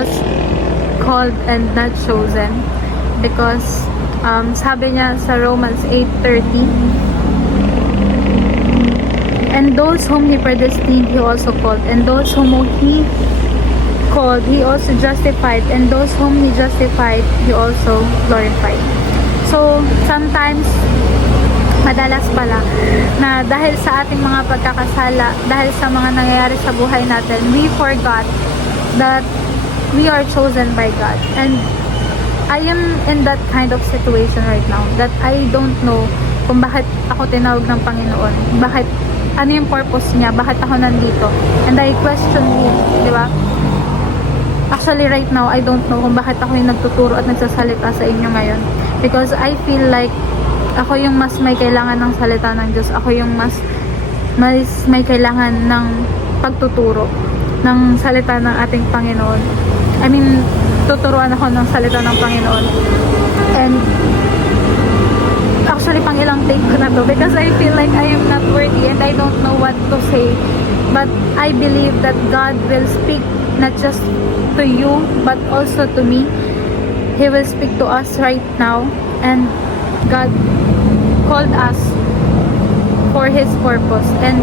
just called and not chosen. Because sabi niya sa Romans 8:30, and those whom He predestined, He also called. And those whom He called, He also justified. And those whom He justified, He also glorified. So, sometimes, madalas pala, na dahil sa ating mga pagkakasala, dahil sa mga nangyayari sa buhay natin, we forgot that we are chosen by God. And I am in that kind of situation right now, that I don't know kung bakit ako tinawag ng Panginoon. Bakit, ano yung purpose niya? Bakit ako nandito? And I question Him, di ba? Actually, right now, I don't know kung bakit ako yung nagtuturo at nagsasalita sa inyo ngayon. Because I feel like ako yung mas may kailangan ng salita ng Diyos. Ako yung mas may kailangan ng pagtuturo ng salita ng ating Panginoon. I mean, tuturuan ako ng salita ng Panginoon. And actually, pang ilang take ko na to because I feel like I am not worthy and I don't know what to say. But I believe that God will speak not just to you but also to me. He will speak to us right now, and God called us for His purpose. And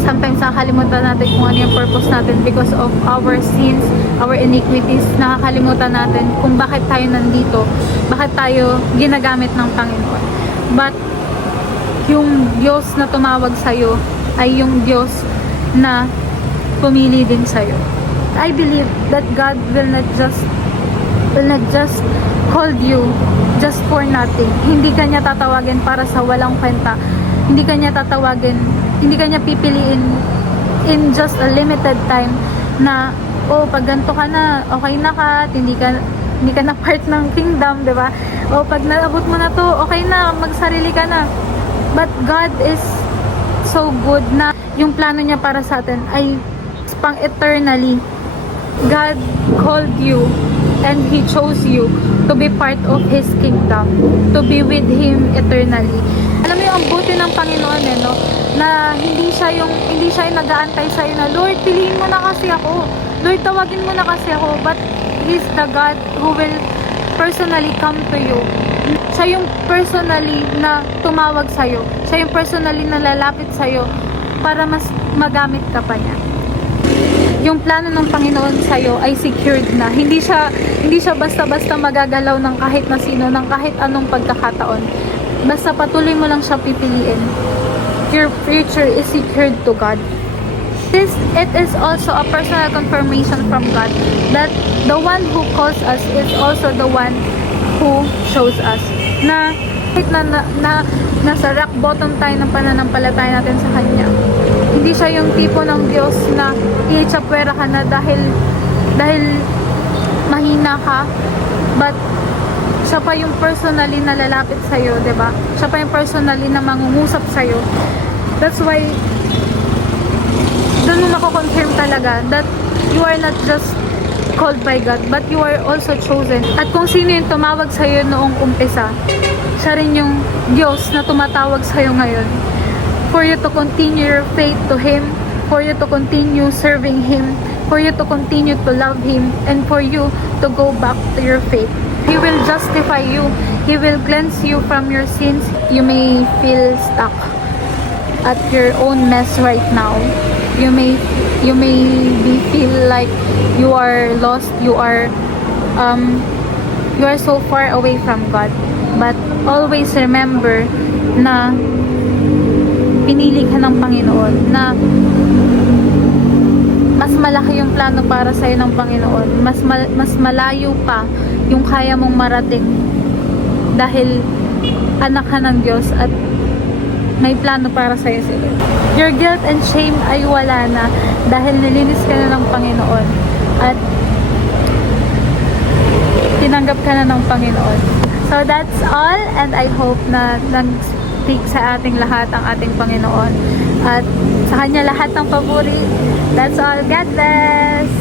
sometimes nakakalimutan natin kung ano yung purpose natin because of our sins, our iniquities. Nakakalimutan natin kung bakit tayo nandito, bakit tayo ginagamit ng Panginoon. But yung Diyos na tumawag sa'yo ay yung Diyos na pumili din sa'yo. I believe that God will not just call you just for nothing. Hindi ka niya tatawagin para sa walang kwenta. Hindi ka niya tatawagin, hindi ka niya pipiliin in just a limited time na, oh, pag ganito ka na, okay na ka, hindi ka na part ng kingdom, di ba? O pag naabot mo na to, okay na, magsarili ka na. But God is so good na yung plano niya para sa atin ay pang eternally. God called you and He chose you to be part of His kingdom, to be with Him eternally. Alam mo yung ang buti ng Panginoon no? Na hindi siya yung nag-aantay sa'yo na, Lord, piliin mo na kasi ako. Lord, tawagin mo na kasi ako. But He's the God who will personally come to you. Siya yung personally na tumawag sa'yo. Siya yung personally na lalapit sa'yo para mas magamit ka pa niya. Yung plano ng Panginoon sa'yo ay secured na. Hindi siya basta-basta magagalaw ng kahit na sino, ng kahit anong pagkakataon. Basta patuloy mo lang siya pipiliin. Your future is secured to God. It is also a personal confirmation from God that the one who calls us is also the one who chose us. Na kahit na nasa rock bottom tayo ng pananampalataya natin sa Kanya, hindi siya yung tipo ng Diyos na iitsapwera ka na dahil mahina ka, but siya pa yung personally na lalapit sa'yo, diba? Siya pa yung personally na mangungusap sa'yo. That's why doon mo mako-confirm talaga that you are not just called by God, but you are also chosen. At kung sino yung tumawag sa'yo noong umpisa, siya rin yung Diyos na tumatawag sa'yo ngayon. For you to continue your faith to Him, for you to continue serving Him, for you to continue to love Him, and for you to go back to your faith. He will justify you. He will cleanse you from your sins. You may feel stuck at your own mess right now. You may feel like you are lost. You are so far away from God. But always remember na pinili ka ng Panginoon, na mas malaki yung plano para sa'yo ng Panginoon, mas malayo pa yung kaya mong marating dahil anak ka ng Diyos at may plano para sa'yo sila. Your guilt and shame ay wala na dahil nilinis ka na ng Panginoon at tinanggap ka na ng Panginoon. So that's all, and I hope na nag-speak sa ating lahat ang ating Panginoon at sa Kanya lahat ng papuri. That's all. God bless!